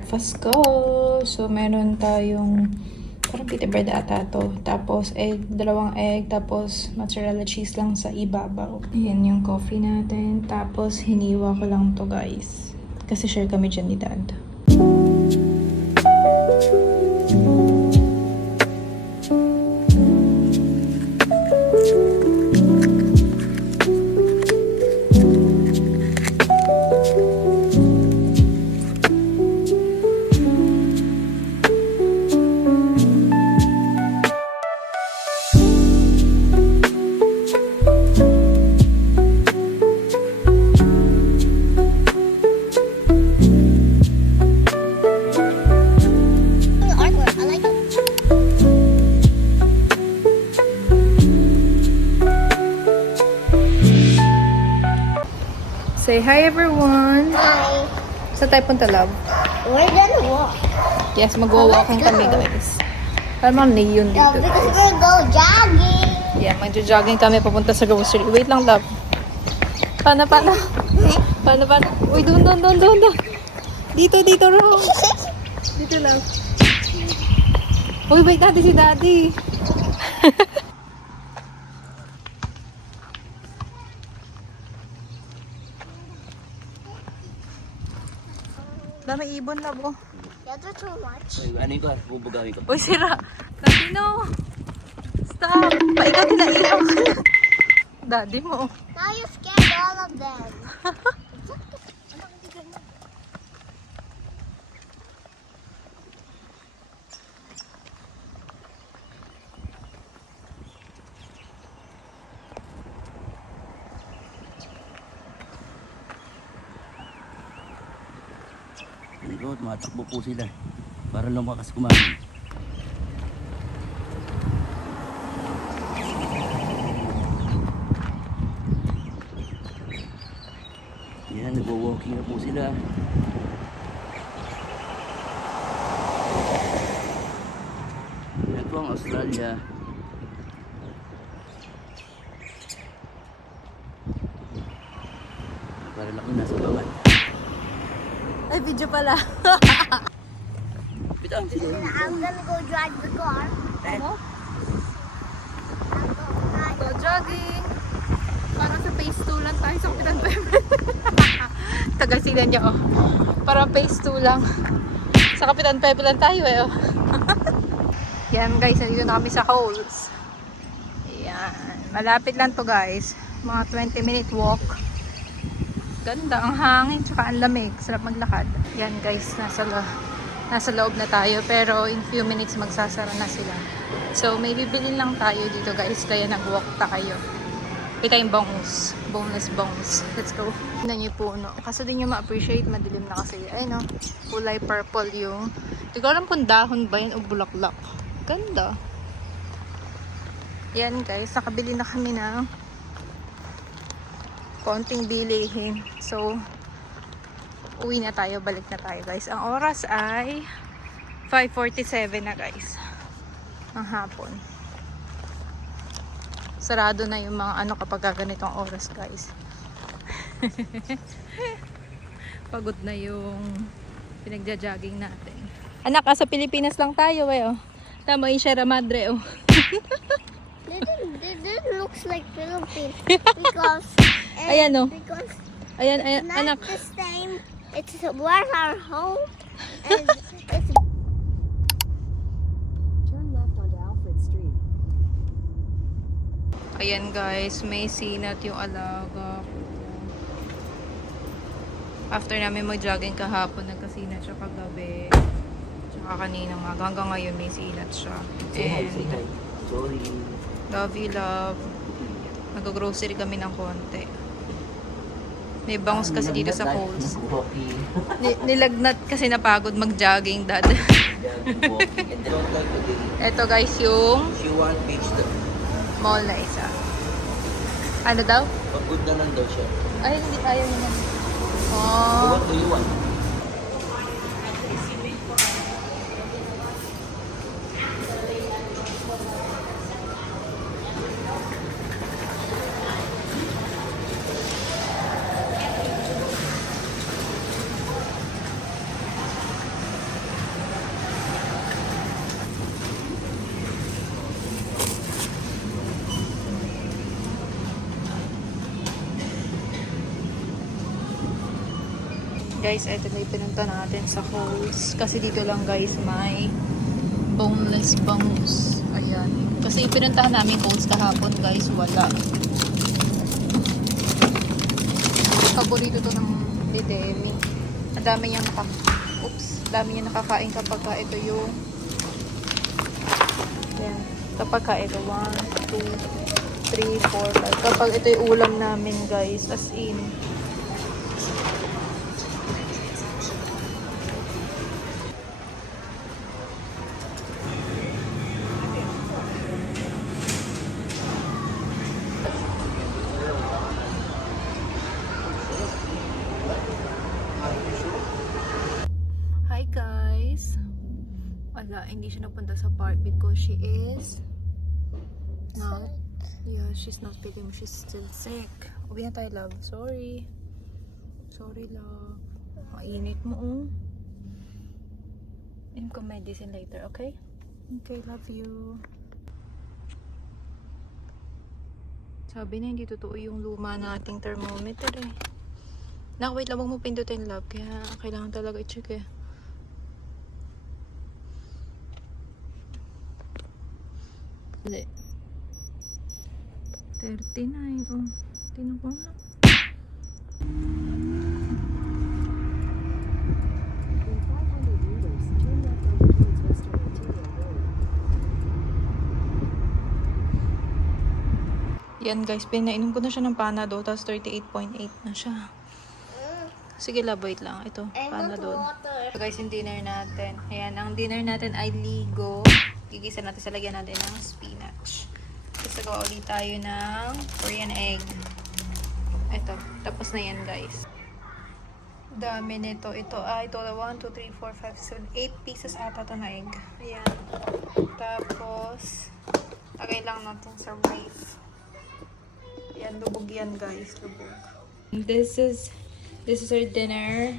breakfast ko. So, meron tayong parang pita bread ata to. Tapos, dalawang egg. Tapos, mozzarella cheese lang sa ibabaw. Ayan yung coffee natin. Tapos, hiniwa ko lang to guys. Kasi share kami dyan ni Dad. Say hi everyone! Hi. Saan tayo punta, love? We're gonna walk. Yes, mag-walking kami guys. Parang neon No, dito because guys. we're go jogging. Yeah, mag-jogging kami papunta sa grocery. Wait lang, love. Paano? Uy, doon. Dito, Ro. Dito, love. Uy, wait natin si Daddy. Dami ibon, love, oh. Yeah, they're too much. Ano yung ka? Bubugawin ka. Uy, sira. Daddy, no. Stop. Ikaw tinaiyak. Daddy mo. Now you scared all of them. Ito, tumatakbo po sila. Para lumakas kumain. Yan, nagwo-walking na po sila. Ito ang Australia. Para lang nasa bawat. Ay, video pala. Bitaw sila. I'm gonna go drive the car. Ano? I'm Go jogging. Parang sa phase 2 lang tayo sa Kapitan Pepe. Tagasilan niya, oh. Parang phase 2 lang. Sa Kapitan Pepe lang tayo, eh, oh. Yan, guys. Nandito na kami sa Coles. Yan. Malapit lang to, guys. Mga 20-minute walk. Ganda. Ang hangin, tsaka ang lamig. Sarap maglakad. Yan, guys. Nasa loob na tayo. Pero in few minutes, magsasara na sila. So, may bibilin lang tayo dito, guys. Kaya nag-walk tayo. Kita yung bangus. Boneless bangus. Let's go. Tignan niyo po, no? Kaso din nyo ma-appreciate, madilim na kasi. Ay, no? Kulay purple yung... Hindi ko alam kung dahon ba yun o bulaklak. Ganda. Yan, guys. Nakabili na kami ng konting bilihin. So, uwi na tayo. Balik na tayo, guys. Ang oras ay 5:47 na, guys. Ang hapon. Sarado na yung mga ano kapag ganitong oras, guys. Pagod na yung pinagja-jogging natin. Anak, sa Pilipinas lang tayo, eh, oh. Tama yung Sierra Madre, oh. This looks like Philippines because Ayan, oh. because Ayan, it's not anak. the same. It's where our home and it's Turn left onto Alfred Street. Ayan, guys, may sinat yung alaga ko. After namin mag-jogging kahapon, nagkasinat siya kagabi. Tsaka kanina nga, hanggang ngayon may sinat siya. And Sorry. love you, love. Nag-grocery kami ng konti. May bangus kasi dito sa Coles. Nilagnat kasi napagod mag-jogging, Dad. Ito, guys, yung She want beach daw. mall na isa. Ano daw? Pag-good na lang daw siya. Ay, hindi. Ayaw niya na. So Oh. what do you want? guys, ito na yung pinunta natin sa Coles. Kasi dito lang guys may boneless bangus. Ayan. Kasi pinuntahan namin Coles kahapon guys, wala. Paborito to ng Didemi. Ang dami niyang dami niyang nakakain kapag ito yung yan. Kapag ito 1, 2, 3, 4, 5. Kapag ito yung ulam namin guys, as in. Hi guys. Wala, hindi siya napunta sa park because she is not, yeah, she's not feeling, she's still sick. Uwi na tayo, love. Sorry. Sorry, love. Mainit mo, oh. Inom ko medicine later, okay? Okay, love you. Sabi na, hindi totoo yung luma nating thermometer, eh. Wait lang, huwag mo pindutin, love. Kaya kailangan talaga i-check, eh. Hindi. 39. Oh, tinan ko nga. In 500 meters, turn left on the King's Western Ontario Road. Yan guys, pinainom ko na siya ng Panadol, tapos 38.8 na siya. Sige love, wait lang. Ito, I want Panadol. water. So guys, yung dinner natin. Ayan, ang dinner natin ay ligo. Gigisa natin sa lagyan natin ng spinach. Tapos nagawa ulit tayo ng Korean egg. Ito, tapos na yan guys. Dami nito. Ito ay, ito 1, 2, 3, 4, 5, 7, 8 pieces ata ito na egg. Ayan. Tapos, lagay lang natin sa rice. Ayan, lubog yan guys. Lubog. This is our dinner.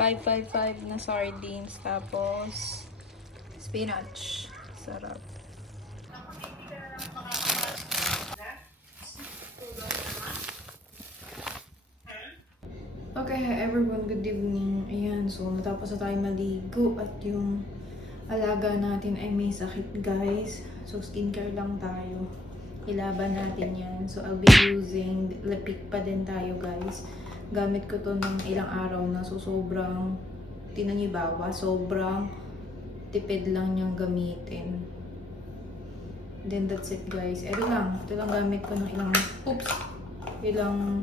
555 na sardines. Tapos, spinach. Sarap. Okay, hi everyone. Good evening. Ayan, so natapos na tayo maligo at yung alaga natin ay may sakit guys. So skincare lang tayo. Ilaban natin yan. So I'll be using Lepik pa din tayo guys. Gamit ko to ng ilang araw na. So sobrang, tinan niyo bawa, sobrang tipid lang niyang gamitin. Then that's it guys. Ito lang gamit ko ng ilang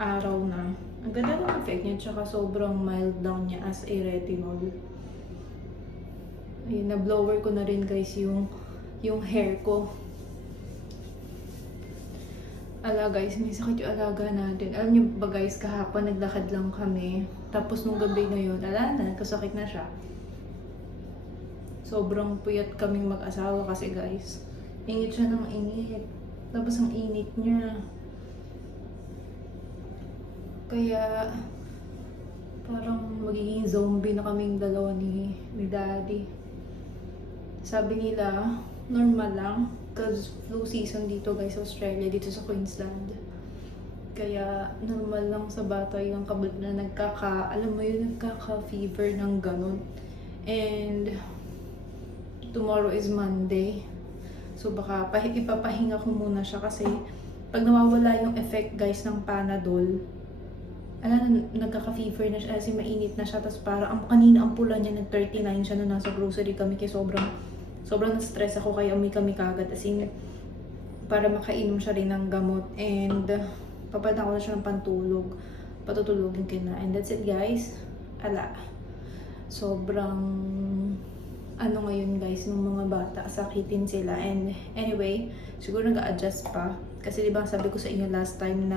araw na. Ang ganda ng effect niya, tsaka sobrang mild lang niya as a retinol. Ayun, na-blower ko na rin guys yung hair ko. Guys, may sakit yung alaga natin. Alam niyo ba guys, kahapon naglakad lang kami. Tapos nung gabi na yun, nagkasakit na siya. Sobrang puyat kaming mag-asawa kasi guys. Ingit siya ng ingit. Tapos ang init niya. Kaya parang magiging zombie na kaming dalawa ni daddy. Sabi nila, normal lang. Because flu season dito guys, Australia, dito sa Queensland. Kaya normal lang sa bata yung kabal na nagkaka-fever ng ganun. And tomorrow is Monday. So baka ipapahinga ko muna siya kasi pag nawawala yung effect guys ng Panadol, nagkaka-fever na siya kasi mainit na siya. Tapos parang kanina ang pula niya, nag-39 siya na nasa grocery kami kaya sobrang na-stress ako kaya umi kami kagad as in para makainom siya rin ng gamot. And papalitan ko na siya ng pantulog, patutulogin ko na. And that's it guys. Sobrang ngayon guys, ng mga bata, sakitin sila. And anyway, siguro nag-a-adjust pa. Kasi diba sabi ko sa inyo last time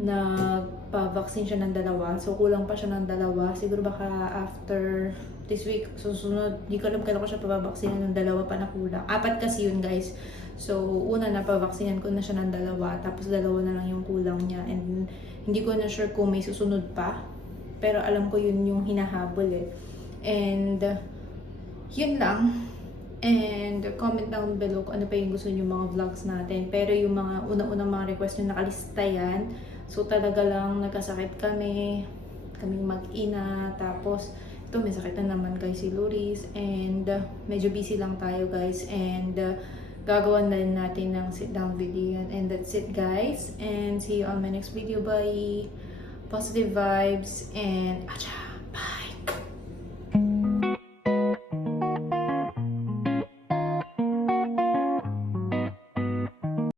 nagpa-vaccine siya ng 2. So kulang pa siya ng 2. Siguro baka after this week, susunod, di ko alam kailan ko siya pababaksinan ng 2 pa na kulang. 4 kasi yun guys. So una napavaksinan ko na siya ng 2, tapos 2 na lang yung kulang niya. And hindi ko na sure kung may susunod pa. Pero alam ko yun yung hinahabol eh. And yun lang. And comment down below kung ano pa yung gusto nyo mga vlogs natin. Pero yung mga unang-unang mga request nyo nakalista yan. So talaga lang nagkasakit kami. kaming mag-ina. Tapos, ito may sakit na naman guys si Luris. And medyo busy lang tayo guys. And gagawan na rin natin ng sit down video. And that's it guys. And see you on my next video. Bye! Positive vibes and acha!